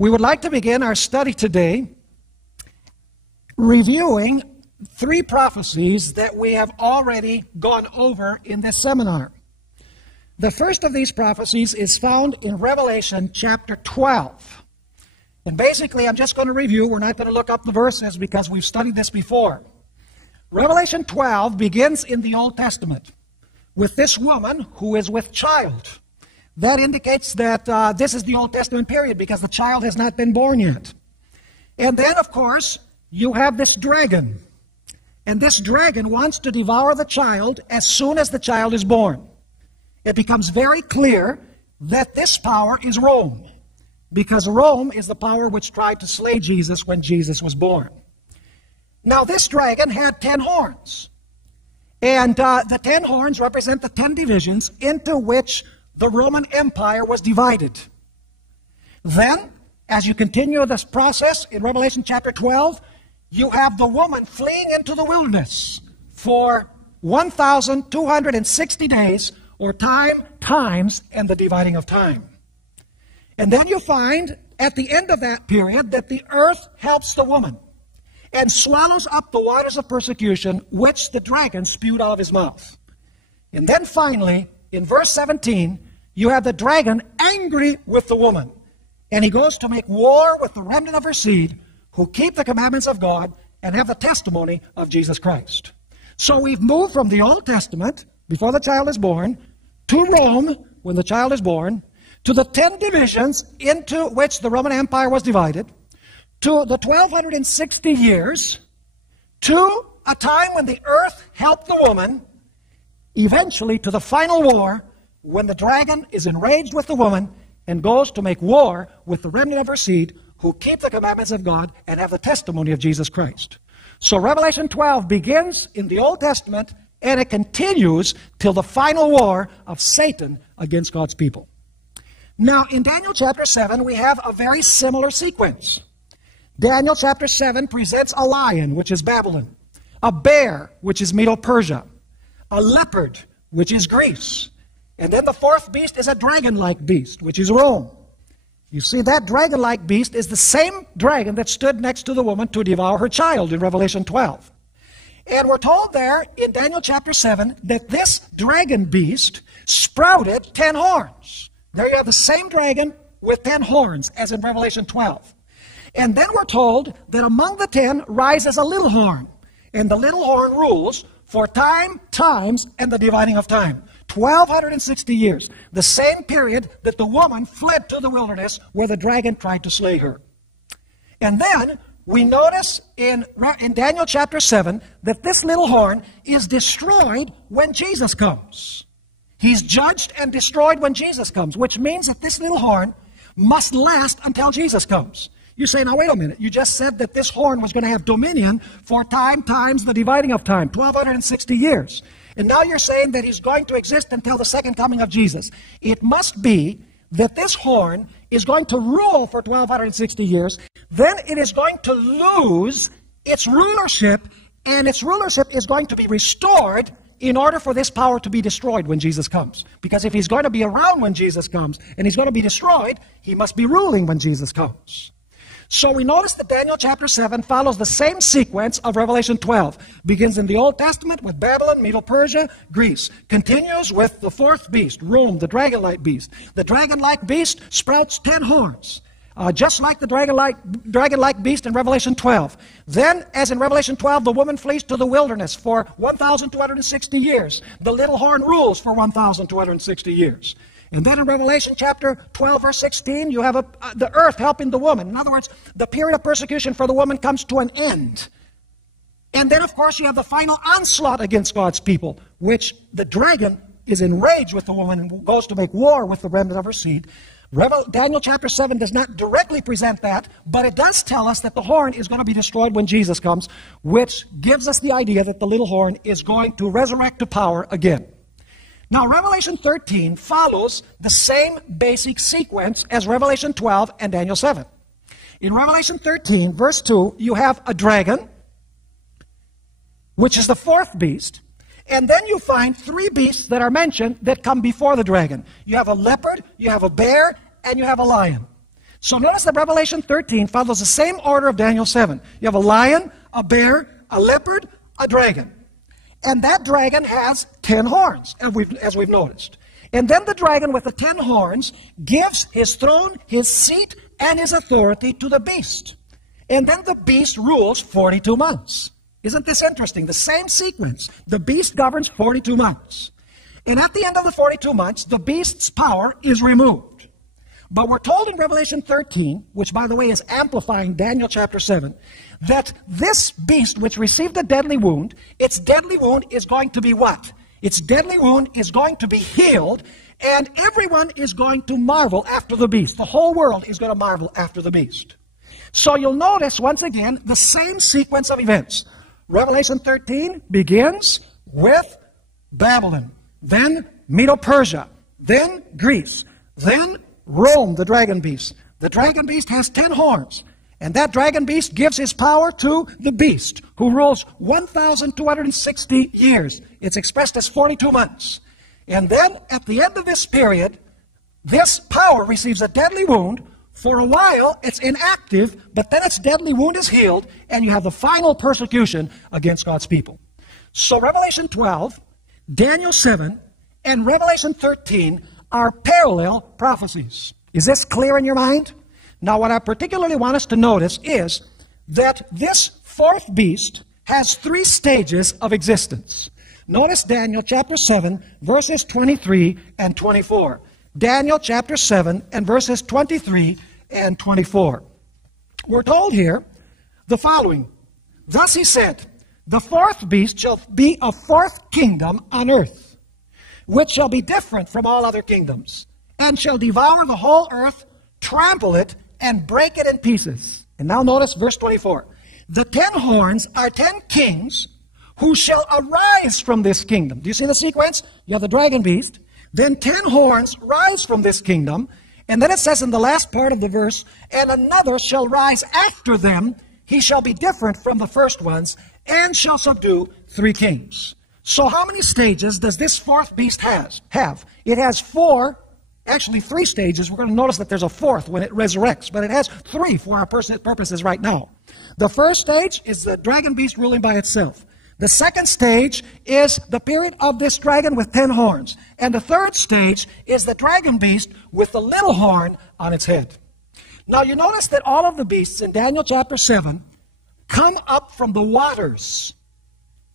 We would like to begin our study today reviewing 3 prophecies that we have already gone over in this seminar. The first of these prophecies is found in Revelation chapter 12. And basically, I'm just going to review. We're not going to look up the verses because we've studied this before. Revelation 12 begins in the Old Testament with this woman who is with child. That indicates that this is the Old Testament period because the child has not been born yet. And then, of course, you have this dragon. And this dragon wants to devour the child as soon as the child is born. It becomes very clear that this power is Rome, because Rome is the power which tried to slay Jesus when Jesus was born. Now, this dragon had 10 horns. And the 10 horns represent the 10 divisions into which the Roman Empire was divided. Then, as you continue this process in Revelation chapter 12, you have the woman fleeing into the wilderness for 1,260 days, or times, and the dividing of time. And then you find at the end of that period that the earth helps the woman and swallows up the waters of persecution which the dragon spewed out of his mouth. And then finally, in verse 17, you have the dragon angry with the woman. And he goes to make war with the remnant of her seed who keep the commandments of God and have the testimony of Jesus Christ. So we've moved from the Old Testament, before the child is born, to Rome, when the child is born, to the 10 divisions into which the Roman Empire was divided, to the 1,260 years, to a time when the earth helped the woman, eventually to the final war, when the dragon is enraged with the woman and goes to make war with the remnant of her seed who keep the commandments of God and have the testimony of Jesus Christ. So Revelation 12 begins in the Old Testament and it continues till the final war of Satan against God's people. Now, in Daniel chapter 7, we have a very similar sequence. Daniel chapter 7 presents a lion, which is Babylon, a bear, which is Medo-Persia, a leopard, which is Greece, and then the 4th beast is a dragon-like beast, which is Rome. You see, that dragon-like beast is the same dragon that stood next to the woman to devour her child in Revelation 12. And we're told there in Daniel chapter 7 that this dragon beast sprouted 10 horns. There you have the same dragon with 10 horns as in Revelation 12. And then we're told that among the 10 rises a little horn. And the little horn rules for times, and the dividing of time. 1,260 years. The same period that the woman fled to the wilderness where the dragon tried to slay her. And then we notice in Daniel chapter 7 that this little horn is destroyed when Jesus comes. He's judged and destroyed when Jesus comes, which means that this little horn must last until Jesus comes. You say, now wait a minute, you just said that this horn was going to have dominion for times the dividing of time, 1,260 years. And now you're saying that he's going to exist until the second coming of Jesus. It must be that this horn is going to rule for 1,260 years, then it is going to lose its rulership, and its rulership is going to be restored in order for this power to be destroyed when Jesus comes. Because if he's going to be around when Jesus comes, and he's going to be destroyed, he must be ruling when Jesus comes. So we notice that Daniel chapter 7 follows the same sequence of Revelation 12. Begins in the Old Testament with Babylon, Medo-Persia, Greece. Continues with the 4th beast, Rome, the dragon-like beast. The dragon-like beast sprouts 10 horns, just like the dragon-like beast in Revelation 12. Then, as in Revelation 12, the woman flees to the wilderness for 1,260 years. The little horn rules for 1,260 years. And then in Revelation chapter 12, verse 16, you have the earth helping the woman. In other words, the period of persecution for the woman comes to an end. And then, of course, you have the final onslaught against God's people, which the dragon is enraged with the woman and goes to make war with the remnant of her seed. Daniel chapter 7 does not directly present that, but it does tell us that the horn is going to be destroyed when Jesus comes, which gives us the idea that the little horn is going to resurrect to power again. Now, Revelation 13 follows the same basic sequence as Revelation 12 and Daniel 7. In Revelation 13, verse 2, you have a dragon, which is the 4th beast. And then you find 3 beasts that are mentioned that come before the dragon. You have a leopard, you have a bear, and you have a lion. So notice that Revelation 13 follows the same order of Daniel 7. You have a lion, a bear, a leopard, a dragon. And that dragon has 10 horns, as we've noticed. And then the dragon with the 10 horns gives his throne, his seat, and his authority to the beast. And then the beast rules 42 months. Isn't this interesting? The same sequence. The beast governs 42 months. And at the end of the 42 months, the beast's power is removed. But we're told in Revelation 13, which by the way is amplifying Daniel chapter 7, that this beast which received a deadly wound, its deadly wound is going to be what? Its deadly wound is going to be healed, and everyone is going to marvel after the beast. The whole world is going to marvel after the beast. So you'll notice once again the same sequence of events. Revelation 13 begins with Babylon, then Medo-Persia, then Greece, then Rome, the dragon beast. The dragon beast has 10 horns, and that dragon beast gives his power to the beast, who rules 1,260 years. It's expressed as 42 months. And then, at the end of this period, this power receives a deadly wound. For a while, it's inactive, but then its deadly wound is healed, and you have the final persecution against God's people. So Revelation 12, Daniel 7, and Revelation 13 are parallel prophecies. Is this clear in your mind? Now, what I particularly want us to notice is that this fourth beast has 3 stages of existence. Notice Daniel chapter 7, verses 23 and 24. Daniel chapter 7 and verses 23 and 24. We're told here the following. Thus he said, the fourth beast shall be a fourth kingdom on earth, which shall be different from all other kingdoms, and shall devour the whole earth, trample it, and break it in pieces. And now notice verse 24. The 10 horns are 10 kings who shall arise from this kingdom. Do you see the sequence? You have the dragon beast, then 10 horns rise from this kingdom, and then it says in the last part of the verse, and another shall rise after them, he shall be different from the first ones, and shall subdue 3 kings. So how many stages does this fourth beast have? It has 4, actually 3 stages. We're going to notice that there's a fourth when it resurrects, but it has 3 for our purposes right now. The first stage is the dragon beast ruling by itself. The second stage is the period of this dragon with 10 horns. And the third stage is the dragon beast with the little horn on its head. Now you notice that all of the beasts in Daniel chapter 7 come up from the waters.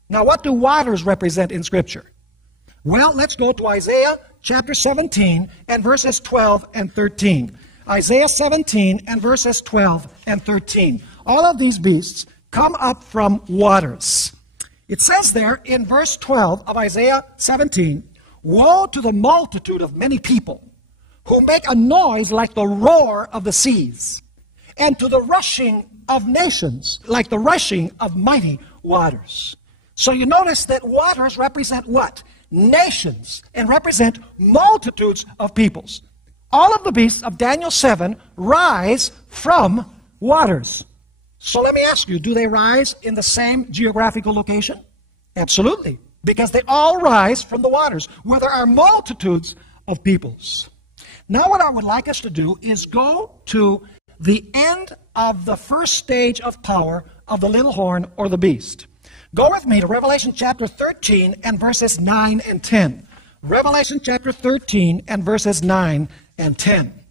Now what do waters represent in Scripture? Well, let's go to Isaiah chapter 17 and verses 12 and 13. Isaiah 17 and verses 12 and 13. All of these beasts come up from waters. It says there in verse 12 of Isaiah 17, woe to the multitude of many people who make a noise like the roar of the seas, and to the rushing of nations like the rushing of mighty waters. So you notice that waters represent what? Nations, and represent multitudes of peoples. All of the beasts of Daniel 7 rise from waters. So let me ask you, do they rise in the same geographical location? Absolutely, because they all rise from the waters, where there are multitudes of peoples. Now what I would like us to do is go to the end of the first stage of power of the little horn or the beast. Go with me to Revelation chapter 13 and verses 9 and 10. Revelation chapter 13 and verses 9 and 10.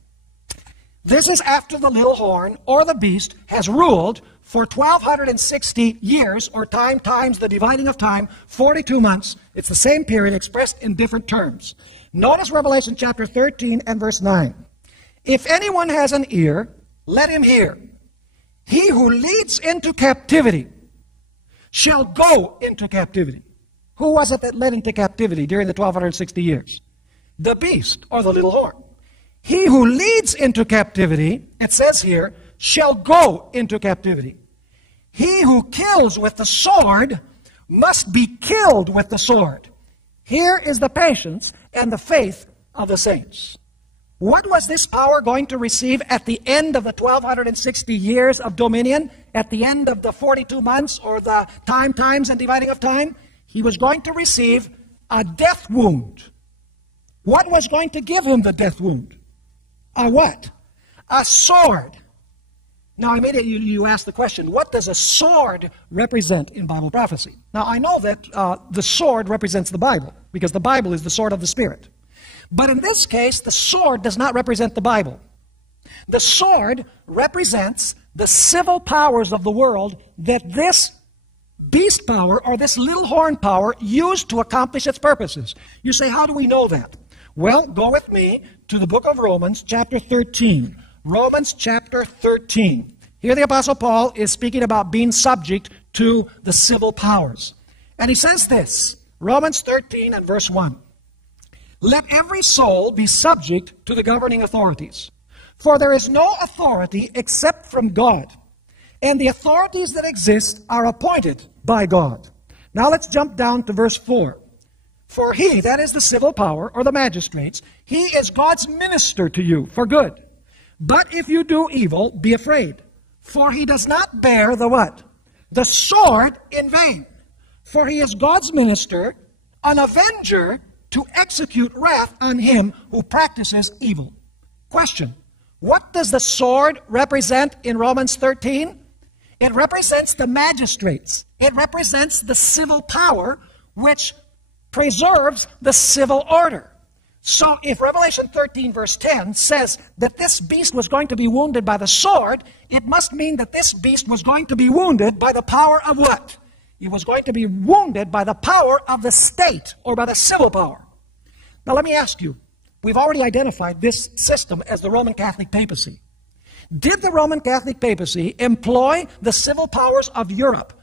This is after the little horn, or the beast, has ruled for 1,260 years, or time times the dividing of time, 42 months. It's the same period expressed in different terms. Notice Revelation chapter 13 and verse 9. If anyone has an ear, let him hear. He who leads into captivity shall go into captivity. Who was it that led into captivity during the 1,260 years? The beast, or the little horn. He who leads into captivity, it says here, shall go into captivity. He who kills with the sword must be killed with the sword. Here is the patience and the faith of the saints. What was this power going to receive at the end of the 1,260 years of dominion? At the end of the 42 months, or the times and dividing of time? He was going to receive a death wound. What was going to give him the death wound? A what? A sword. Now, immediately you ask the question, what does a sword represent in Bible prophecy? Now, I know that the sword represents the Bible, because the Bible is the sword of the Spirit. But in this case, the sword does not represent the Bible. The sword represents the civil powers of the world that this beast power, or this little horn power, used to accomplish its purposes. You say, how do we know that? Well, go with me to the book of Romans, chapter 13. Romans chapter 13. Here the Apostle Paul is speaking about being subject to the civil powers. And he says this, Romans 13 and verse 1. Let every soul be subject to the governing authorities. For there is no authority except from God. And the authorities that exist are appointed by God. Now let's jump down to verse 4. For he, that is the civil power, or the magistrates, he is God's minister to you for good. But if you do evil, be afraid. For he does not bear the what? The sword in vain. For he is God's minister, an avenger to execute wrath on him who practices evil. Question. What does the sword represent in Romans 13? It represents the magistrates. It represents the civil power which preserves the civil order. So if Revelation 13 verse 10 says that this beast was going to be wounded by the sword, it must mean that this beast was going to be wounded by the power of what? It was going to be wounded by the power of the state, or by the civil power. Now let me ask you, we've already identified this system as the Roman Catholic papacy. Did the Roman Catholic papacy employ the civil powers of Europe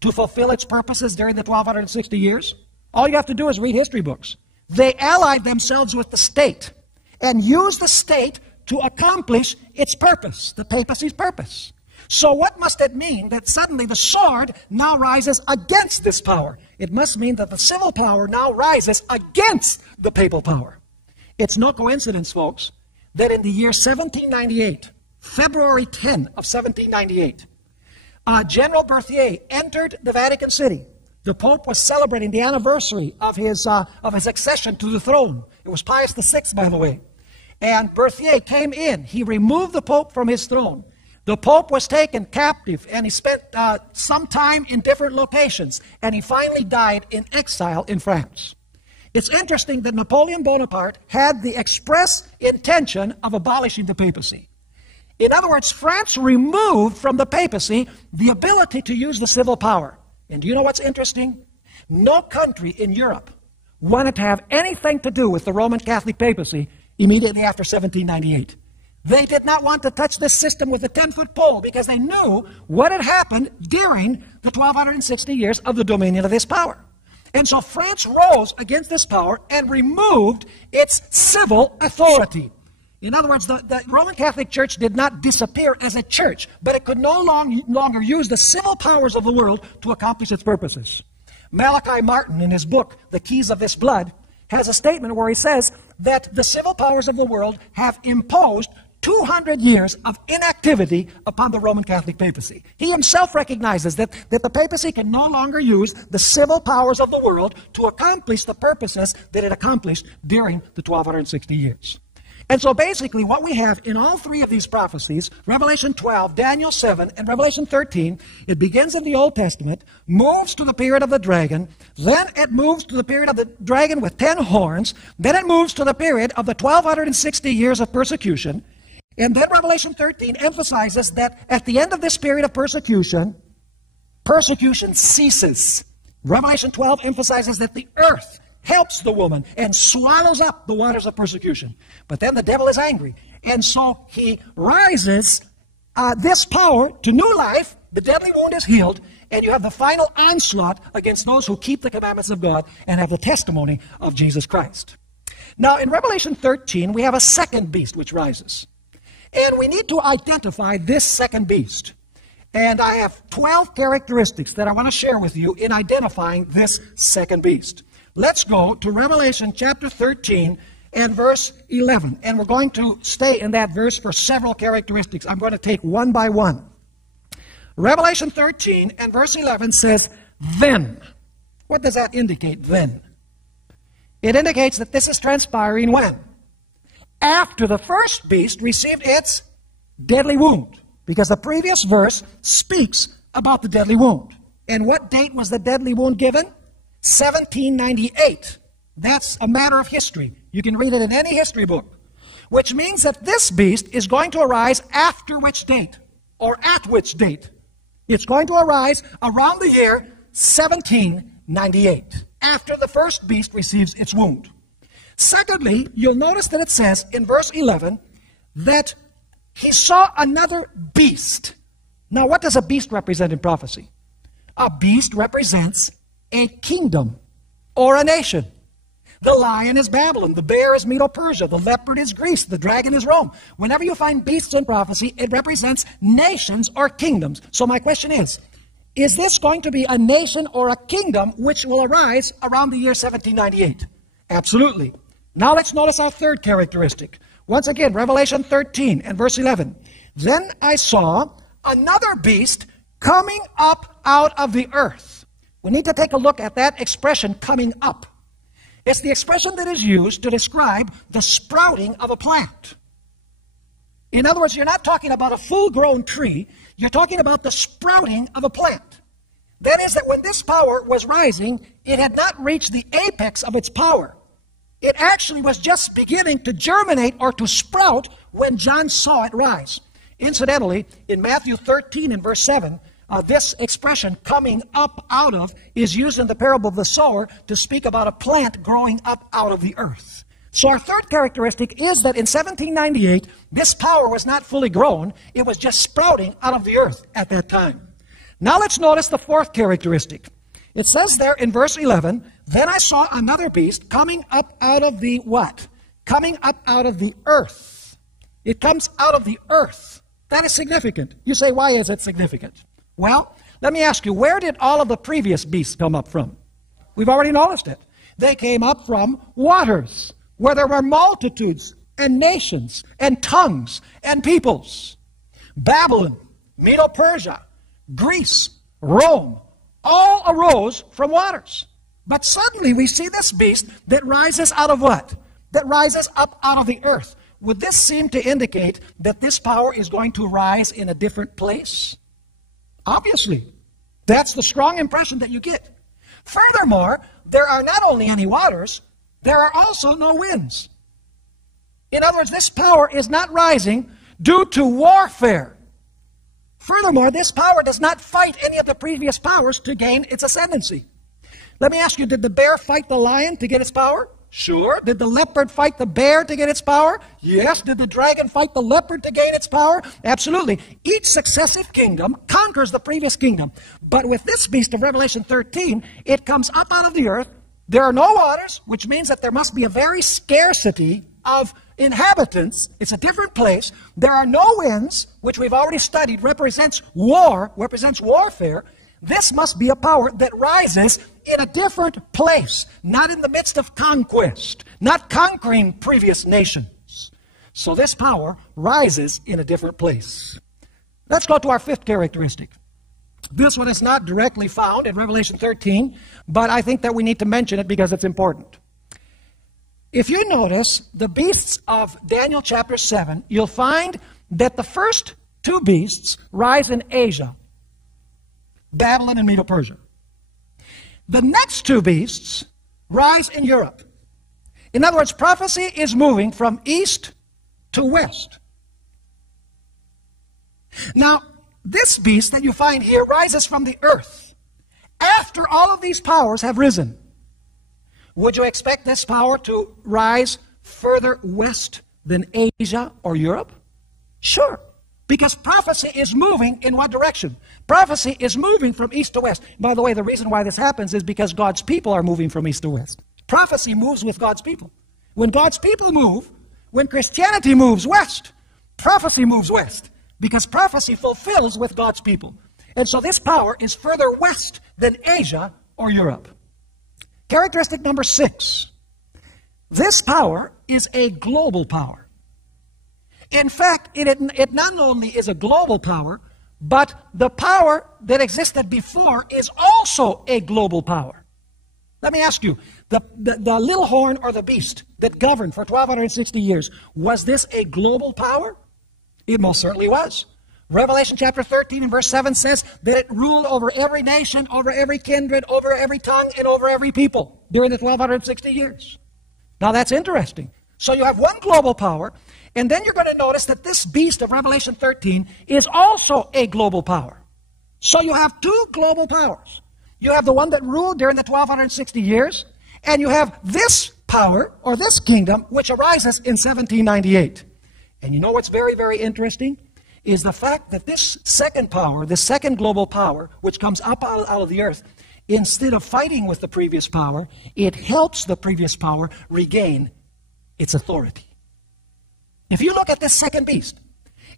to fulfill its purposes during the 1260 years? All you have to do is read history books. They allied themselves with the state and used the state to accomplish its purpose, the papacy's purpose. So what must it mean that suddenly the sword now rises against this power? It must mean that the civil power now rises against the papal power. It's no coincidence, folks, that in the year 1798, February 10 of 1798, General Berthier entered the Vatican City. The Pope was celebrating the anniversary of his accession to the throne. It was Pius VI, by the way. And Berthier came in. He removed the Pope from his throne. The Pope was taken captive, and he spent some time in different locations. And he finally died in exile in France. It's interesting that Napoleon Bonaparte had the express intention of abolishing the papacy. In other words, France removed from the papacy the ability to use the civil power. And do you know what's interesting? No country in Europe wanted to have anything to do with the Roman Catholic papacy immediately after 1798. They did not want to touch this system with a 10-foot pole because they knew what had happened during the 1260 years of the dominion of this power. And so France rose against this power and removed its civil authority. In other words, the Roman Catholic Church did not disappear as a church, but it could no longer use the civil powers of the world to accomplish its purposes. Malachi Martin, in his book, The Keys of This Blood, has a statement where he says that the civil powers of the world have imposed 200 years of inactivity upon the Roman Catholic papacy. He himself recognizes that the papacy can no longer use the civil powers of the world to accomplish the purposes that it accomplished during the 1260 years. And so basically what we have in all three of these prophecies, Revelation 12, Daniel 7, and Revelation 13, it begins in the Old Testament, moves to the period of the dragon, then it moves to the period of the dragon with 10 horns, then it moves to the period of the 1260 years of persecution, and then Revelation 13 emphasizes that at the end of this period of persecution, persecution ceases. Revelation 12 emphasizes that the earth helps the woman and swallows up the waters of persecution. But then the devil is angry. And so he rises this power to new life. The deadly wound is healed. And you have the final onslaught against those who keep the commandments of God and have the testimony of Jesus Christ. Now in Revelation 13, we have a second beast which rises. And we need to identify this second beast. And I have 12 characteristics that I want to share with you in identifying this second beast. Let's go to Revelation chapter 13 and verse 11. And we're going to stay in that verse for several characteristics. I'm going to take one by one. Revelation 13 and verse 11 says, then. What does that indicate, then? It indicates that this is transpiring when? After the first beast received its deadly wound, because the previous verse speaks about the deadly wound. And what date was the deadly wound given? 1798. That's a matter of history. You can read it in any history book. Which means that this beast is going to arise after which date? Or at which date? It's going to arise around the year 1798, after the first beast receives its wound. Secondly, you'll notice that it says in verse 11 that he saw another beast. Now, what does a beast represent in prophecy? A beast represents a kingdom or a nation. The lion is Babylon, the bear is Medo-Persia, the leopard is Greece, the dragon is Rome. Whenever you find beasts in prophecy, it represents nations or kingdoms. So my question is this going to be a nation or a kingdom which will arise around the year 1798? Absolutely. Now let's notice our third characteristic. Once again, Revelation 13 and verse 11. Then I saw another beast coming up out of the earth. We need to take a look at that expression, coming up. It's the expression that is used to describe the sprouting of a plant. In other words, you're not talking about a full-grown tree. You're talking about the sprouting of a plant. That is that when this power was rising, it had not reached the apex of its power. It actually was just beginning to germinate or to sprout when John saw it rise. Incidentally, in Matthew 13 and verse 7, this expression, coming up out of, is used in the parable of the sower to speak about a plant growing up out of the earth. So our third characteristic is that in 1798, this power was not fully grown. It was just sprouting out of the earth at that time. Now let's notice the fourth characteristic. It says there in verse 11, then I saw another beast coming up out of the what? Coming up out of the earth. It comes out of the earth. That is significant. You say, why is it significant? Well, let me ask you, where did all of the previous beasts come up from? We've already noticed it. They came up from waters, where there were multitudes and nations and tongues and peoples. Babylon, Medo-Persia, Greece, Rome, all arose from waters. But suddenly we see this beast that rises out of what? That rises up out of the earth. Would this seem to indicate that this power is going to rise in a different place? Obviously. That's the strong impression that you get. Furthermore, there are not only any waters, there are also no winds. In other words, this power is not rising due to warfare. Furthermore, this power does not fight any of the previous powers to gain its ascendancy. Let me ask you, did the bear fight the lion to get its power? Sure. Did the leopard fight the bear to get its power? Yes. Did the dragon fight the leopard to gain its power? Absolutely. Each successive kingdom conquers the previous kingdom. But with this beast of Revelation 13, it comes up out of the earth. There are no waters, which means that there must be a very scarcity of inhabitants. It's a different place. There are no winds, which we've already studied, represents war, represents warfare. This must be a power that rises in a different place, not in the midst of conquest, not conquering previous nations. So this power rises in a different place. Let's go to our fifth characteristic. This one is not directly found in Revelation 13, but I think that we need to mention it because it's important. If you notice the beasts of Daniel chapter 7, you'll find that the first two beasts rise in Asia, Babylon and Medo-Persia. The next two beasts rise in Europe. In other words, prophecy is moving from east to west. Now, this beast that you find here rises from the earth after all of these powers have risen. Would you expect this power to rise further west than Asia or Europe? Sure. Because prophecy is moving in what direction? Prophecy is moving from east to west. By the way, the reason why this happens is because God's people are moving from east to west. Prophecy moves with God's people. When God's people move, when Christianity moves west, prophecy moves west. Because prophecy fulfills with God's people. And so this power is further west than Asia or Europe. Characteristic number 6. This power is a global power. In fact, it not only is a global power, but the power that existed before is also a global power. Let me ask you, the little horn or the beast that governed for 1,260 years, was this a global power? It most certainly was. Revelation chapter 13 and verse 7 says that it ruled over every nation, over every kindred, over every tongue, and over every people during the 1260 years. Now that's interesting. So you have one global power, and then you're going to notice that this beast of Revelation 13 is also a global power. So you have two global powers. You have the one that ruled during the 1260 years, and you have this power, or this kingdom, which arises in 1798. And you know what's very, very interesting? Is the fact that this second power, this second global power, which comes up out of the earth, instead of fighting with the previous power, it helps the previous power regain its authority. If you look at this second beast,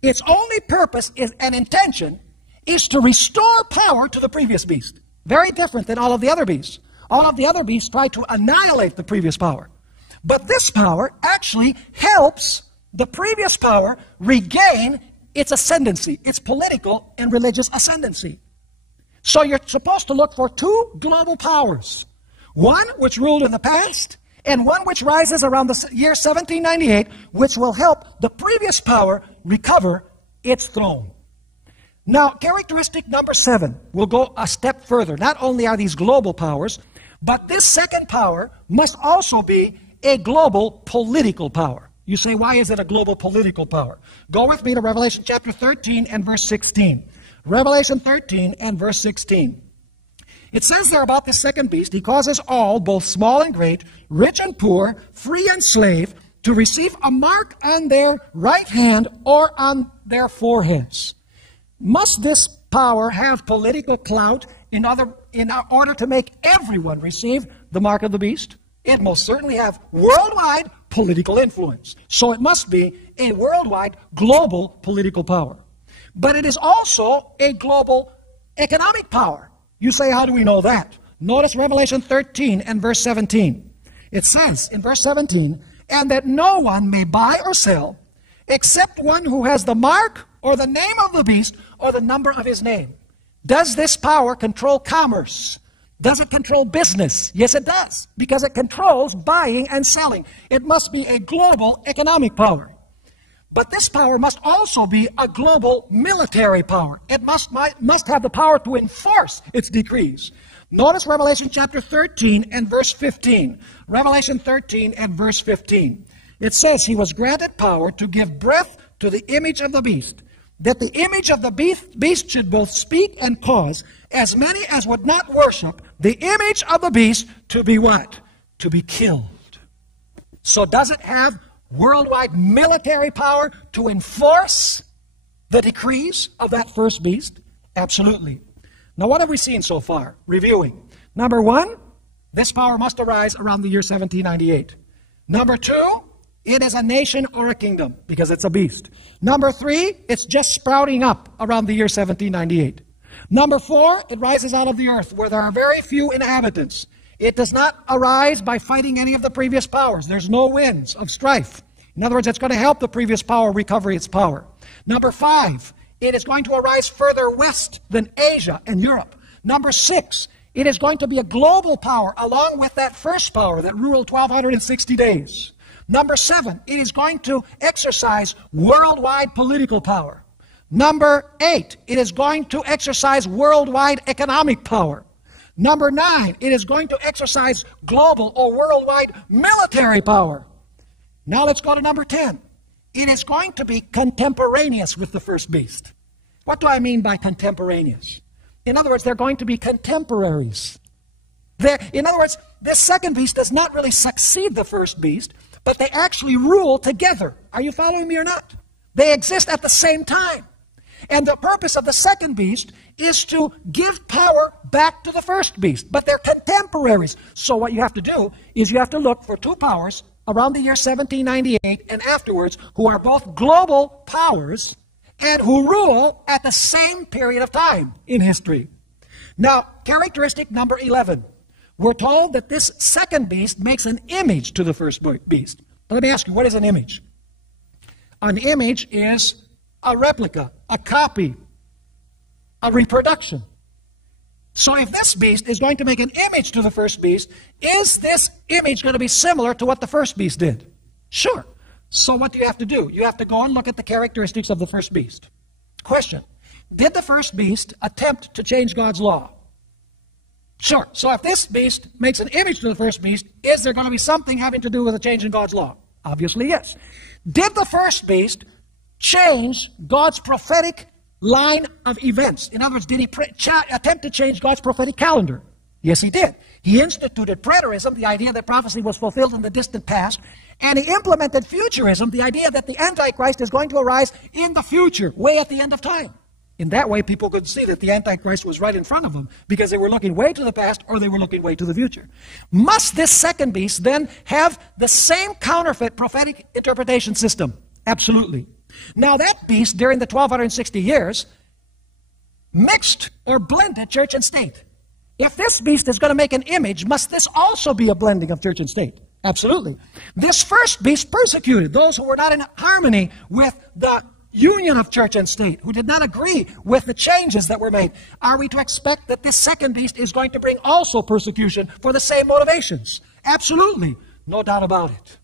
its only purpose and intention is to restore power to the previous beast. Very different than all of the other beasts. All of the other beasts try to annihilate the previous power. But this power actually helps the previous power regain its ascendancy, its political and religious ascendancy. So you're supposed to look for two global powers. One which ruled in the past, and one which rises around the year 1798, which will help the previous power recover its throne. Now, characteristic number 7 will go a step further. Not only are these global powers, but this second power must also be a global political power. You say, why is it a global political power? Go with me to Revelation chapter 13 and verse 16. Revelation 13 and verse 16. It says there about this second beast, he causes all, both small and great, rich and poor, free and slave, to receive a mark on their right hand or on their foreheads. Must this power have political clout in order to make everyone receive the mark of the beast? It most certainly have worldwide political influence. So it must be a worldwide, global political power. But it is also a global economic power. You say, how do we know that? Notice Revelation 13 and verse 17. It says in verse 17, and that no one may buy or sell except one who has the mark or the name of the beast or the number of his name. Does this power control commerce? Does it control business? Yes, it does, because it controls buying and selling. It must be a global economic power. But this power must also be a global military power. It must have the power to enforce its decrees. Notice Revelation chapter 13 and verse 15. Revelation 13 and verse 15. It says, he was granted power to give breath to the image of the beast, that the image of the beast should both speak and cause as many as would not worship the image of the beast to be what? To be killed. So does it have worldwide military power to enforce the decrees of that first beast? Absolutely. Now what have we seen so far? Reviewing. Number 1, this power must arise around the year 1798. Number 2, it is a nation or a kingdom because it's a beast. Number 3, it's just sprouting up around the year 1798. Number 4, it rises out of the earth where there are very few inhabitants. It does not arise by fighting any of the previous powers. There's no winds of strife. In other words, it's going to help the previous power recover its power. Number 5, it is going to arise further west than Asia and Europe. Number 6, it is going to be a global power along with that first power that ruled 1260 days. Number 7, it is going to exercise worldwide political power. Number 8, it is going to exercise worldwide economic power. Number 9, it is going to exercise global or worldwide military power. Now let's go to number 10. It is going to be contemporaneous with the first beast. What do I mean by contemporaneous? In other words, they're going to be contemporaries. In other words, this second beast does not really succeed the first beast, but they actually rule together. Are you following me or not? They exist at the same time. And the purpose of the second beast is to give power back to the first beast. But they're contemporaries. So what you have to do is you have to look for two powers around the year 1798 and afterwards who are both global powers and who rule at the same period of time in history. Now, characteristic number 11. We're told that this second beast makes an image to the first beast. Let me ask you, what is an image? An image is a replica, a copy, a reproduction. So if this beast is going to make an image to the first beast, is this image going to be similar to what the first beast did? Sure. So what do you have to do? You have to go and look at the characteristics of the first beast. Question: did the first beast attempt to change God's law? Sure. So if this beast makes an image to the first beast, is there going to be something having to do with a change in God's law? Obviously, yes. Did the first beast change God's prophetic line of events? In other words, did he attempt to change God's prophetic calendar? Yes, he did. He instituted preterism, the idea that prophecy was fulfilled in the distant past, and he implemented futurism, the idea that the Antichrist is going to arise in the future, way at the end of time. In that way, people could see that the Antichrist was right in front of them because they were looking way to the past or they were looking way to the future. Must this second beast then have the same counterfeit prophetic interpretation system? Absolutely. Now that beast, during the 1260 years, mixed or blended church and state. If this beast is going to make an image, must this also be a blending of church and state? Absolutely. This first beast persecuted those who were not in harmony with the union of church and state, who did not agree with the changes that were made. Are we to expect that this second beast is going to bring also persecution for the same motivations? Absolutely. No doubt about it.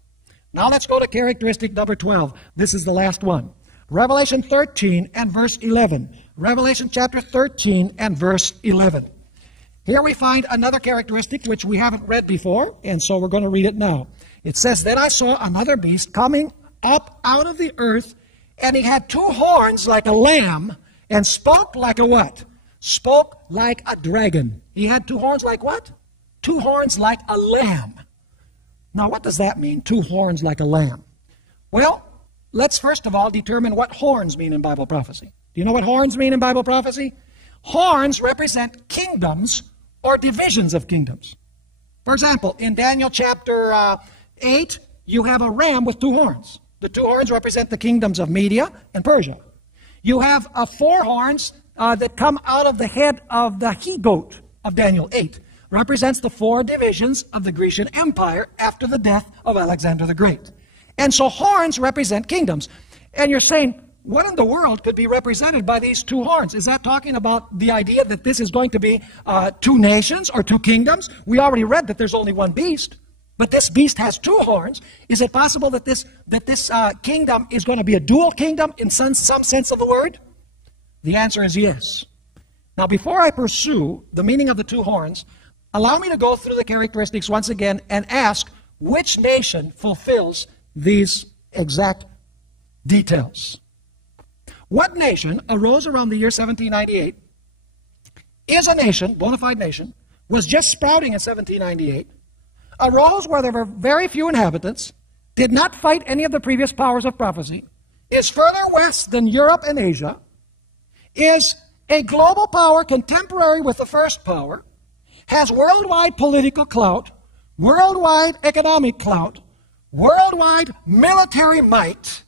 Now let's go to characteristic number 12. This is the last one. Revelation 13 and verse 11. Revelation chapter 13 and verse 11. Here we find another characteristic which we haven't read before, and so we're going to read it now. It says, "Then I saw another beast coming up out of the earth, and he had 2 horns like a lamb, and spoke like a" what? Spoke like a dragon. He had 2 horns like what? 2 horns like a lamb. Now, what does that mean, 2 horns like a lamb? Well, let's first of all determine what horns mean in Bible prophecy. Do you know what horns mean in Bible prophecy? Horns represent kingdoms or divisions of kingdoms. For example, in Daniel chapter 8, you have a ram with 2 horns. The 2 horns represent the kingdoms of Media and Persia. You have 4 horns that come out of the head of the he-goat of Daniel 8. Represents the 4 divisions of the Grecian Empire after the death of Alexander the Great. And so horns represent kingdoms. And you're saying, what in the world could be represented by these 2 horns? Is that talking about the idea that this is going to be 2 nations or 2 kingdoms? We already read that there's only one beast. But this beast has 2 horns. Is it possible that this kingdom is going to be a dual kingdom in some sense of the word? The answer is yes. Now, before I pursue the meaning of the 2 horns, allow me to go through the characteristics once again and ask which nation fulfills these exact details. What nation arose around the year 1798, is a nation, bona fide nation, was just sprouting in 1798, arose where there were very few inhabitants, did not fight any of the previous powers of prophecy, is further west than Europe and Asia, is a global power contemporary with the first power, has worldwide political clout, worldwide economic clout, worldwide military might,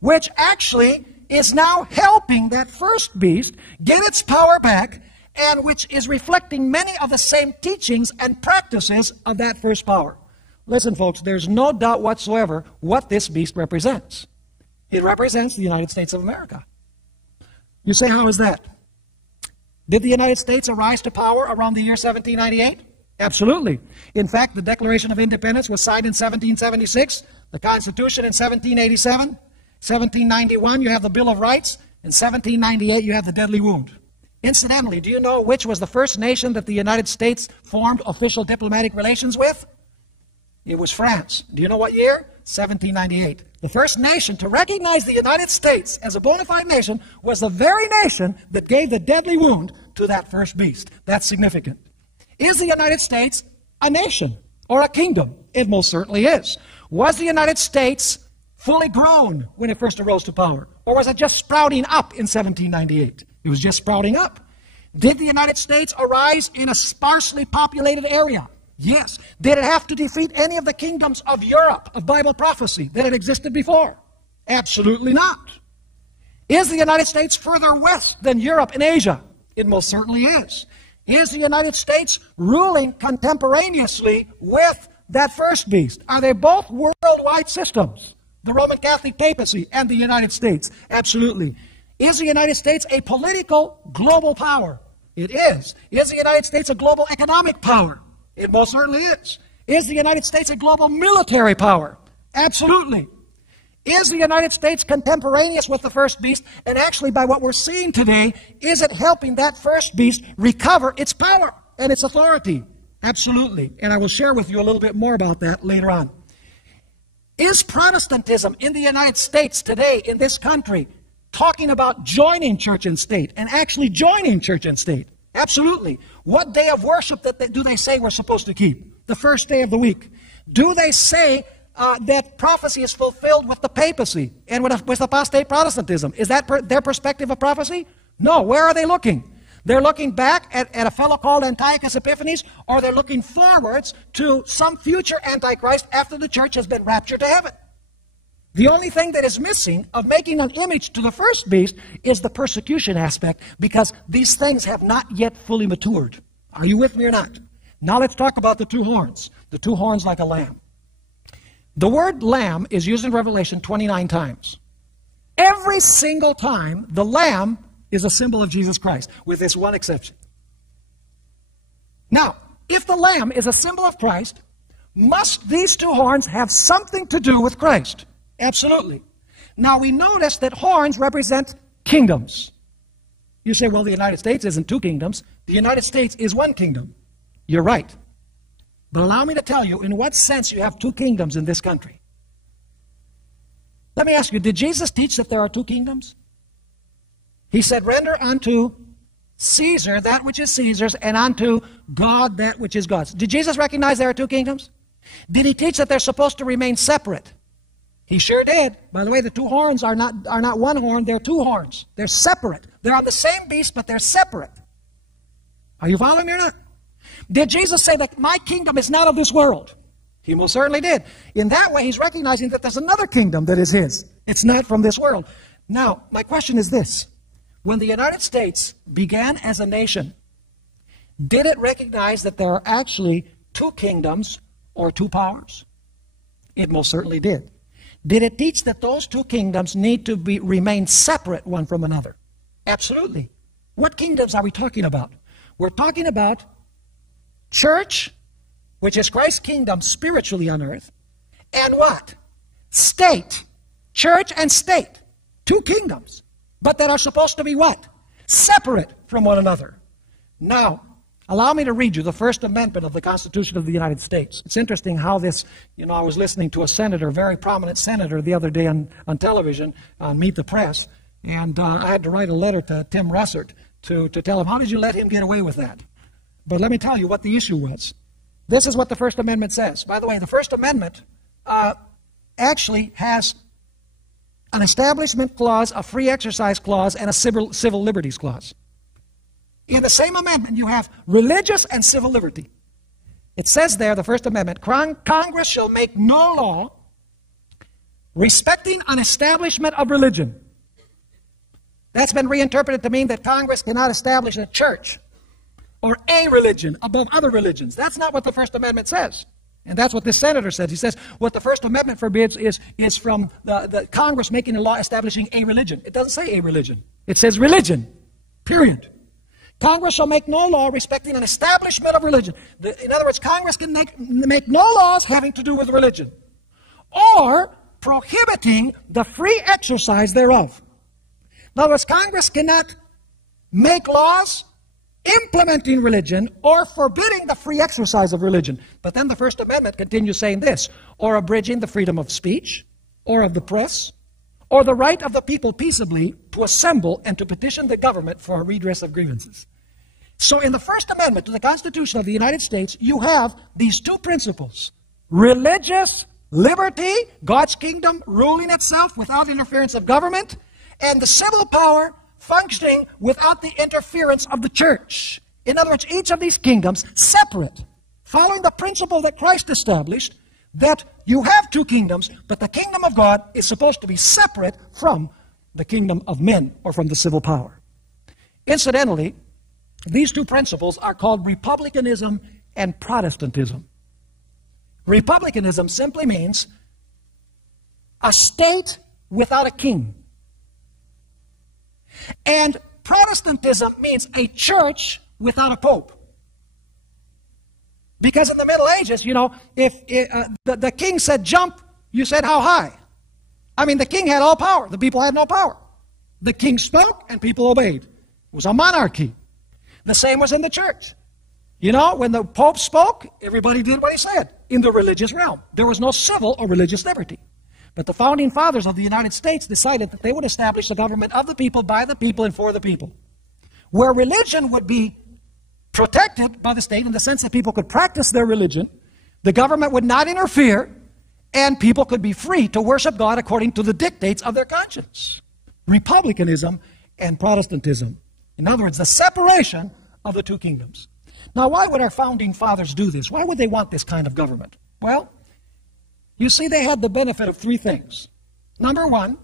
which actually is now helping that first beast get its power back, and which is reflecting many of the same teachings and practices of that first power. Listen, folks, there's no doubt whatsoever what this beast represents. It represents the United States of America. You say, how is that? Did the United States arise to power around the year 1798? Absolutely. In fact, the Declaration of Independence was signed in 1776, the Constitution in 1787, 1791 you have the Bill of Rights, in 1798 you have the deadly wound. Incidentally, do you know which was the first nation that the United States formed official diplomatic relations with? It was France. Do you know what year? 1798. The first nation to recognize the United States as a bona fide nation was the very nation that gave the deadly wound to that first beast. That's significant. Is the United States a nation or a kingdom? It most certainly is. Was the United States fully grown when it first arose to power? Or was it just sprouting up in 1798? It was just sprouting up. Did the United States arise in a sparsely populated area? Yes. Did it have to defeat any of the kingdoms of Europe, of Bible prophecy, that had existed before? Absolutely not. Is the United States further west than Europe and Asia? It most certainly is. Is the United States ruling contemporaneously with that first beast? Are they both worldwide systems? The Roman Catholic papacy and the United States? Absolutely. Is the United States a political global power? It is. Is the United States a global economic power? It most certainly is. Is the United States a global military power? Absolutely. Is the United States contemporaneous with the first beast? And actually, by what we're seeing today, is it helping that first beast recover its power and its authority? Absolutely. And I will share with you a little bit more about that later on. Is Protestantism in the United States today, in this country, talking about joining church and state and actually joining church and state? Absolutely. What day of worship do they say we're supposed to keep? The first day of the week. Do they say that prophecy is fulfilled with the papacy and with apostate Protestantism? Is that their perspective of prophecy? No. Where are they looking? They're looking back at a fellow called Antiochus Epiphanes, or they're looking forwards to some future Antichrist after the church has been raptured to heaven. The only thing that is missing of making an image to the first beast is the persecution aspect, because these things have not yet fully matured. Are you with me or not? Now let's talk about the two horns. The two horns like a lamb. The word lamb is used in Revelation 29 times. Every single time, the lamb is a symbol of Jesus Christ, with this one exception. Now, if the lamb is a symbol of Christ, must these two horns have something to do with Christ? Absolutely. Now, we notice that horns represent kingdoms. You say, well, the United States isn't two kingdoms. The United States is one kingdom. You're right. But allow me to tell you in what sense you have two kingdoms in this country. Let me ask you, did Jesus teach that there are two kingdoms? He said, render unto Caesar that which is Caesar's, and unto God that which is God's. Did Jesus recognize there are two kingdoms? Did he teach that they're supposed to remain separate? He sure did. By the way, the two horns are not one horn, they're two horns. They're separate. They're on the same beast, but they're separate. Are you following me or not? Did Jesus say that my kingdom is not of this world? He most certainly did. In that way, he's recognizing that there's another kingdom that is his. It's not from this world. Now, my question is this. When the United States began as a nation, did it recognize that there are actually two kingdoms or two powers? It most certainly did. Did it teach that those two kingdoms need to remain separate one from another? Absolutely. What kingdoms are we talking about? We're talking about church, which is Christ's kingdom spiritually on earth, and what? State. Church and state. Two kingdoms. But that are supposed to be what? Separate from one another. Now, allow me to read you the First Amendment of the Constitution of the United States. It's interesting how this, I was listening to a senator, very prominent senator, the other day on television, on Meet the Press, and I had to write a letter to Tim Russert to tell him, how did you let him get away with that? But let me tell you what the issue was. This is what the First Amendment says. By the way, the First Amendment actually has an establishment clause, a free exercise clause, and a civil liberties clause. In the same amendment, you have religious and civil liberty. It says there, the First Amendment, Congress shall make no law respecting an establishment of religion. That's been reinterpreted to mean that Congress cannot establish a church or a religion above other religions. That's not what the First Amendment says. And that's what this senator says. He says what the First Amendment forbids is from the Congress making a law establishing a religion. It doesn't say a religion. It says religion, period. Congress shall make no law respecting an establishment of religion. In other words, Congress can make no laws having to do with religion, or prohibiting the free exercise thereof. In other words, Congress cannot make laws implementing religion or forbidding the free exercise of religion. But then the First Amendment continues saying this, or abridging the freedom of speech, or of the press, or the right of the people peaceably to assemble and to petition the government for a redress of grievances. So in the First Amendment to the Constitution of the United States, you have these two principles. Religious liberty, God's kingdom ruling itself without interference of government, and the civil power functioning without the interference of the church. In other words, each of these kingdoms separate, following the principle that Christ established, that you have two kingdoms, but the kingdom of God is supposed to be separate from the kingdom of men or from the civil power. Incidentally, these two principles are called republicanism and Protestantism. Republicanism simply means a state without a king. And Protestantism means a church without a pope. Because in the Middle Ages, if the king said jump, you said how high? I mean, the king had all power. The people had no power. The king spoke and people obeyed. It was a monarchy. The same was in the church. You know, when the Pope spoke, everybody did what he said in the religious realm. There was no civil or religious liberty. But the founding fathers of the United States decided that they would establish a government of the people, by the people, and for the people, where religion would be protected by the state in the sense that people could practice their religion, the government would not interfere, and people could be free to worship God according to the dictates of their conscience. Republicanism and Protestantism. In other words, the separation of the two kingdoms. Now, why would our founding fathers do this? Why would they want this kind of government? Well, you see, they had the benefit of three things. Number one,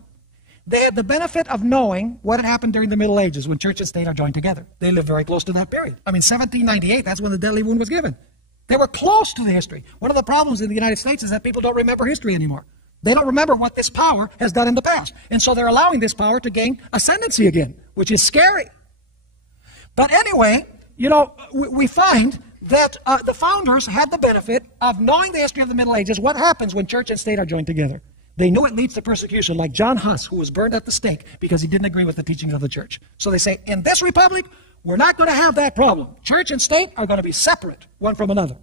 they had the benefit of knowing what had happened during the Middle Ages when church and state are joined together. They lived very close to that period. I mean, 1798, that's when the deadly wound was given. They were close to the history. One of the problems in the United States is that people don't remember history anymore. They don't remember what this power has done in the past. And so they're allowing this power to gain ascendancy again, which is scary. But anyway, you know, we find that the founders had the benefit of knowing the history of the Middle Ages, what happens when church and state are joined together. They knew it leads to persecution, like John Huss, who was burned at the stake because he didn't agree with the teachings of the church. So they say, in this republic, we're not going to have that problem. Church and state are going to be separate, one from another.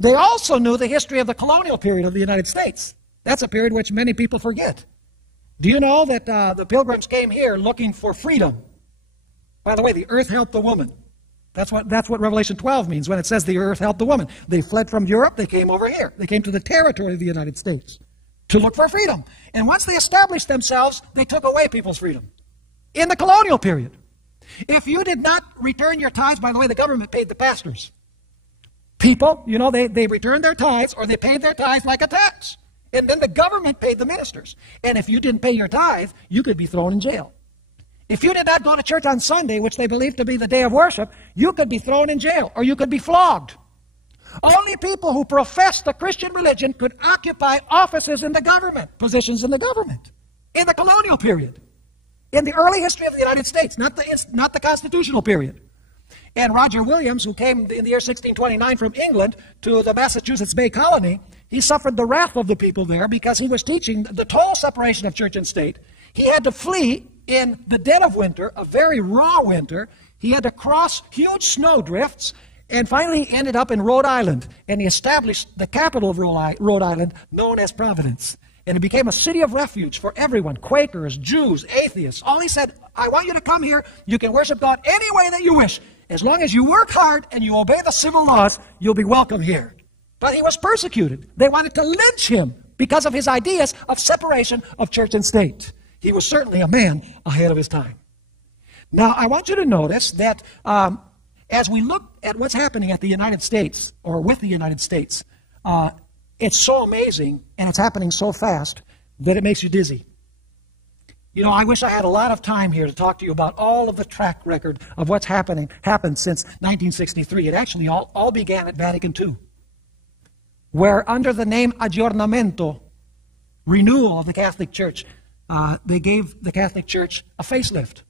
They also knew the history of the colonial period of the United States. That's a period which many people forget. Do you know that the Pilgrims came here looking for freedom? By the way, the earth helped the woman. That's what Revelation 12 means when it says the earth helped the woman. They fled from Europe, they came over here. They came to the territory of the United States to look for freedom. And once they established themselves, they took away people's freedom. In the colonial period. If you did not return your tithes, by the way, the government paid the pastors. People, you know, they returned their tithes or they paid their tithes like a tax. And then the government paid the ministers. And if you didn't pay your tithe, you could be thrown in jail. If you did not go to church on Sunday, which they believed to be the day of worship, you could be thrown in jail or you could be flogged. Only people who professed the Christian religion could occupy offices in the government, positions in the government, in the colonial period, in the early history of the United States, not the constitutional period. And Roger Williams, who came in the year 1629 from England to the Massachusetts Bay Colony, he suffered the wrath of the people there because he was teaching the total separation of church and state. He had to flee in the dead of winter, a very raw winter. He had to cross huge snow drifts, and finally he ended up in Rhode Island, and he established the capital of Rhode Island, known as Providence. And it became a city of refuge for everyone, Quakers, Jews, atheists. All he said, I want you to come here. You can worship God any way that you wish. As long as you work hard and you obey the civil laws, you'll be welcome here. But he was persecuted. They wanted to lynch him because of his ideas of separation of church and state. He was certainly a man ahead of his time. Now, I want you to notice that as we look at what's happening at the United States, or with the United States, it's so amazing and it's happening so fast that it makes you dizzy. You know, I wish I had a lot of time here to talk to you about all of the track record of what's happened since 1963. It actually all began at Vatican II, where under the name aggiornamento, renewal of the Catholic Church, they gave the Catholic Church a facelift.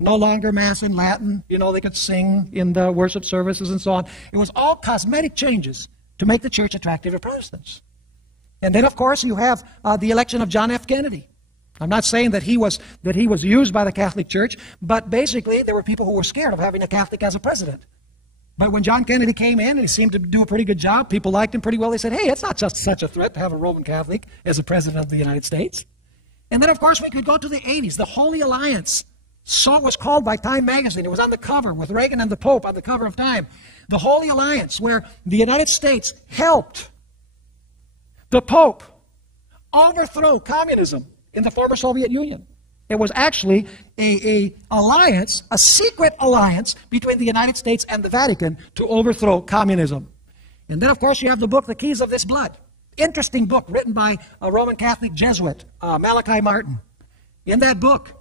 No longer Mass in Latin. You know, they could sing in the worship services and so on. It was all cosmetic changes to make the church attractive to Protestants. And then, of course, you have the election of John F. Kennedy. I'm not saying that he was used by the Catholic Church, but basically there were people who were scared of having a Catholic as a president. But when John Kennedy came in and he seemed to do a pretty good job, people liked him pretty well. They said, hey, it's not just such a threat to have a Roman Catholic as a president of the United States. And then, of course, we could go to the 80s, the Holy Alliance. So it was called by Time magazine. It was on the cover with Reagan and the Pope on the cover of Time. The Holy Alliance, where the United States helped the Pope overthrow communism in the former Soviet Union. It was actually an alliance, a secret alliance between the United States and the Vatican to overthrow communism. And then, of course, you have the book, The Keys of This Blood. Interesting book written by a Roman Catholic Jesuit, Malachi Martin. In that book,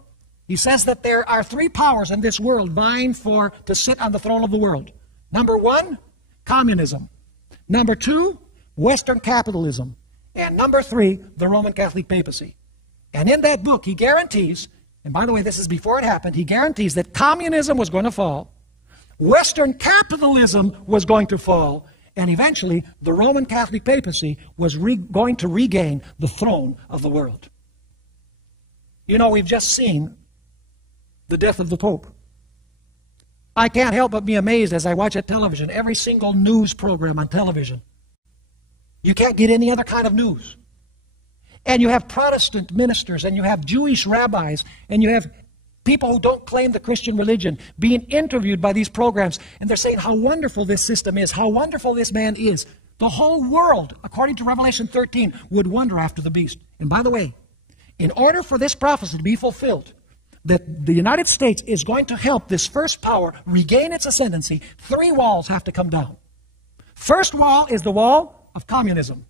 he says that there are three powers in this world vying to sit on the throne of the world. Number one, communism. Number two, Western capitalism. And number three, the Roman Catholic papacy. And in that book, he guarantees, and by the way, this is before it happened, he guarantees that communism was going to fall, Western capitalism was going to fall, and eventually the Roman Catholic papacy was going to regain the throne of the world. You know, we've just seen the death of the Pope. I can't help but be amazed as I watch at television, every single news program on television. You can't get any other kind of news. And you have Protestant ministers, and you have Jewish rabbis, and you have people who don't claim the Christian religion being interviewed by these programs, and they're saying how wonderful this system is, how wonderful this man is. The whole world, according to Revelation 13, would wonder after the beast. And by the way, in order for this prophecy to be fulfilled, that the United States is going to help this first power regain its ascendancy, 3 walls have to come down. First wall is the wall of communism,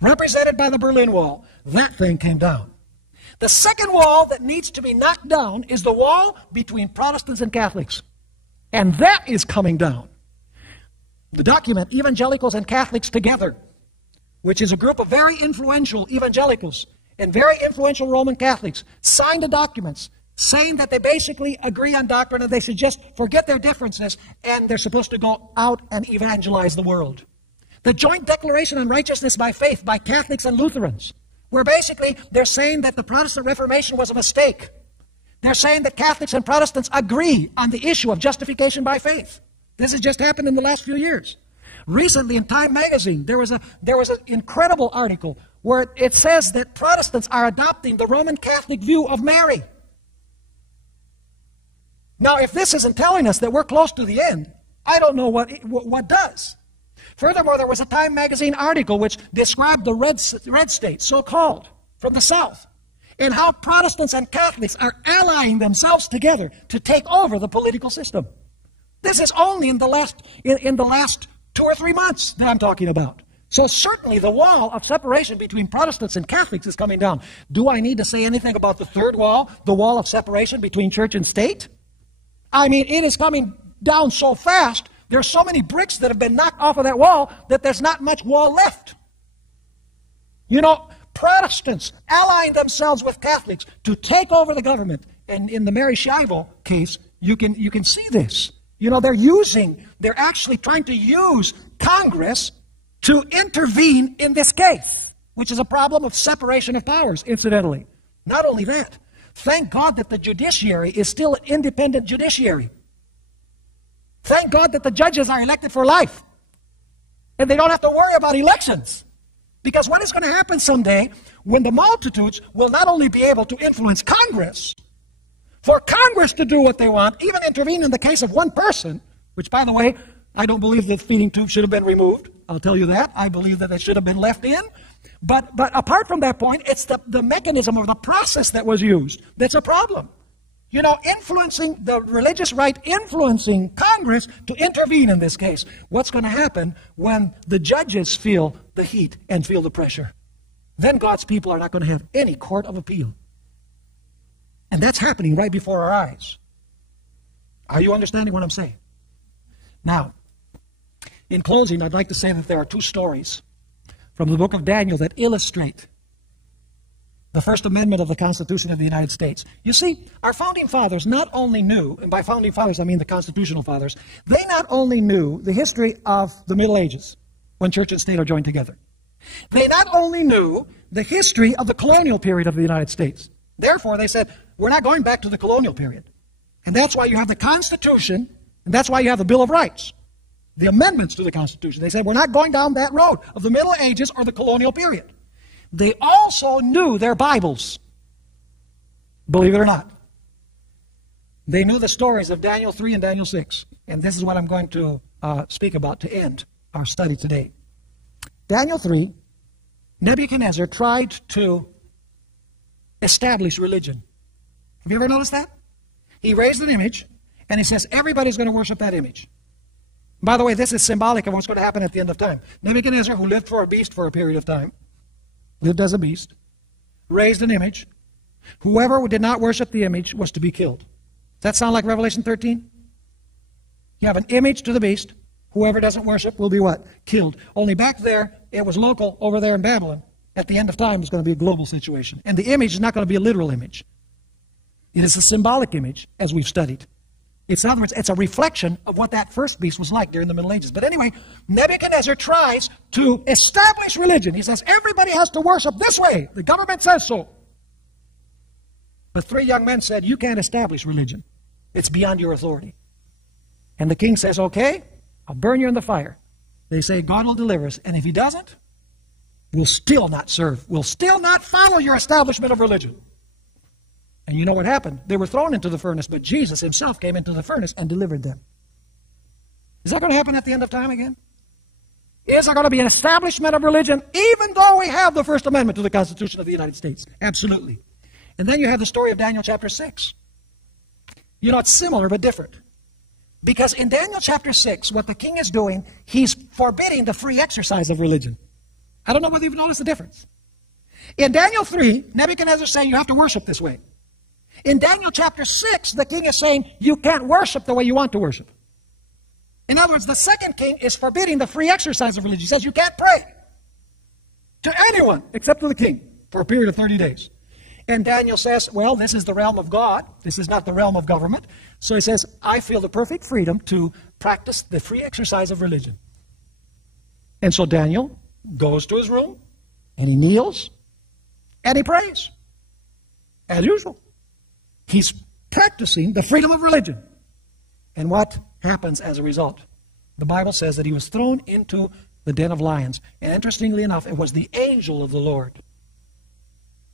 represented by the Berlin Wall. That thing came down. The second wall that needs to be knocked down is the wall between Protestants and Catholics. And that is coming down. The document, Evangelicals and Catholics Together, which is a group of very influential evangelicals and very influential Roman Catholics, signed the documents saying that they basically agree on doctrine and they should just forget their differences and they're supposed to go out and evangelize the world. The Joint Declaration on Righteousness by Faith by Catholics and Lutherans, where basically they're saying that the Protestant Reformation was a mistake. They're saying that Catholics and Protestants agree on the issue of justification by faith. This has just happened in the last few years. Recently in Time magazine, there was an incredible article where it says that Protestants are adopting the Roman Catholic view of Mary. Now, if this isn't telling us that we're close to the end, I don't know what does. Furthermore, there was a Time magazine article which described the red states, so-called, from the South, and how Protestants and Catholics are allying themselves together to take over the political system. This is only in the last 2 or 3 months that I'm talking about. So certainly the wall of separation between Protestants and Catholics is coming down. Do I need to say anything about the third wall, the wall of separation between church and state? I mean, it is coming down so fast. There's so many bricks that have been knocked off of that wall that there's not much wall left. You know, Protestants allying themselves with Catholics to take over the government. And in the Mary Shivo case, you can see this. You know, they're actually trying to use Congress to intervene in this case, which is a problem of separation of powers, incidentally. Not only that, thank God that the judiciary is still an independent judiciary. Thank God that the judges are elected for life. And they don't have to worry about elections. Because what is going to happen someday when the multitudes will not only be able to influence Congress, for Congress to do what they want, even intervene in the case of one person, which, by the way, I don't believe the feeding tube should have been removed. I'll tell you that. I believe that it should have been left in. But apart from that point, it's the mechanism or the process that was used that's a problem. You know, influencing the religious right, influencing Congress to intervene in this case. What's going to happen when the judges feel the heat and feel the pressure? Then God's people are not going to have any court of appeal. And that's happening right before our eyes. Are you understanding what I'm saying? Now, in closing, I'd like to say that there are 2 stories from the book of Daniel that illustrate the First Amendment of the Constitution of the United States. You see, our founding fathers not only knew, and by founding fathers I mean the constitutional fathers, they not only knew the history of the Middle Ages, when church and state are joined together. They not only knew the history of the colonial period of the United States. Therefore, they said, we're not going back to the colonial period. And that's why you have the Constitution, and that's why you have the Bill of Rights, the amendments to the Constitution. They said, we're not going down that road of the Middle Ages or the colonial period. They also knew their Bibles, believe it or not. They knew the stories of Daniel 3 and Daniel 6. And this is what I'm going to speak about to end our study today. Daniel 3, Nebuchadnezzar tried to establish religion. Have you ever noticed that? He raised an image, and he says everybody's going to worship that image. By the way, this is symbolic of what's going to happen at the end of time. Nebuchadnezzar, who lived for a beast for a period of time, lived as a beast, raised an image. Whoever did not worship the image was to be killed. Does that sound like Revelation 13? You have an image to the beast. Whoever doesn't worship will be what? Killed. Only back there, it was local over there in Babylon. At the end of time, it's going to be a global situation. And the image is not going to be a literal image. It is a symbolic image, as we've studied. In other words, it's a reflection of what that first beast was like during the Middle Ages. But anyway, Nebuchadnezzar tries to establish religion. He says, everybody has to worship this way. The government says so. But 3 young men said, you can't establish religion. It's beyond your authority. And the king says, okay, I'll burn you in the fire. They say, God will deliver us. And if he doesn't, we'll still not serve. We'll still not follow your establishment of religion. And you know what happened? They were thrown into the furnace, but Jesus himself came into the furnace and delivered them. Is that going to happen at the end of time again? Is there going to be an establishment of religion, even though we have the First Amendment to the Constitution of the United States? Absolutely. And then you have the story of Daniel chapter 6. You know, it's similar but different. Because in Daniel chapter 6, what the king is doing, he's forbidding the free exercise of religion. I don't know whether you've noticed the difference. In Daniel 3, Nebuchadnezzar is saying you have to worship this way. In Daniel chapter 6, the king is saying you can't worship the way you want to worship. In other words, the second king is forbidding the free exercise of religion. He says you can't pray to anyone except to the king for a period of 30 days. And Daniel says, well, this is the realm of God. This is not the realm of government. So he says, I feel the perfect freedom to practice the free exercise of religion. And so Daniel goes to his room, and he kneels, and he prays. As usual. He's practicing the freedom of religion. And what happens as a result? The Bible says that he was thrown into the den of lions. And interestingly enough, it was the angel of the Lord,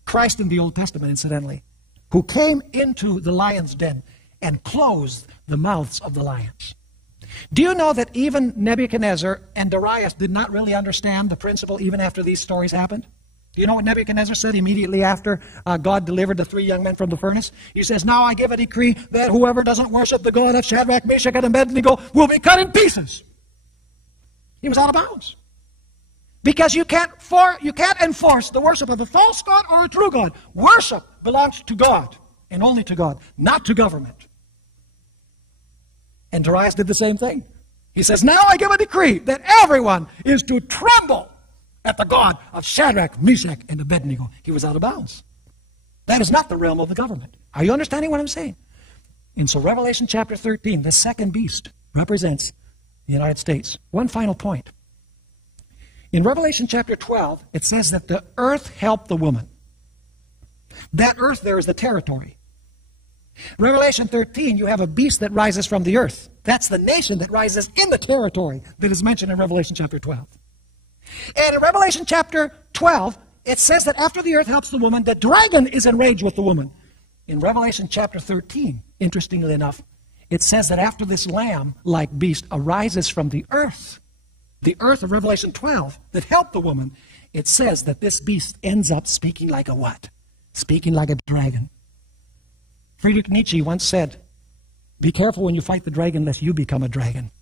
Christ in the Old Testament, incidentally, who came into the lion's den and closed the mouths of the lions. Do you know that even Nebuchadnezzar and Darius did not really understand the principle even after these stories happened? Do you know what Nebuchadnezzar said immediately after God delivered the 3 young men from the furnace? He says, now I give a decree that whoever doesn't worship the God of Shadrach, Meshach, and Abednego will be cut in pieces. He was out of bounds. Because you can't enforce the worship of a false God or a true God. Worship belongs to God, and only to God, not to government. And Darius did the same thing. He says, now I give a decree that everyone is to tremble at the God of Shadrach, Meshach, and Abednego. He was out of bounds. That is not the realm of the government. Are you understanding what I'm saying? And so Revelation chapter 13, the second beast, represents the United States. One final point. In Revelation chapter 12, it says that the earth helped the woman. That earth there is the territory. Revelation 13, you have a beast that rises from the earth. That's the nation that rises in the territory that is mentioned in Revelation chapter 12. And in Revelation chapter 12, it says that after the earth helps the woman, the dragon is enraged with the woman. In Revelation chapter 13, interestingly enough, it says that after this lamb-like beast arises from the earth of Revelation 12 that helped the woman, it says that this beast ends up speaking like a what? Speaking like a dragon. Friedrich Nietzsche once said, be careful when you fight the dragon lest you become a dragon.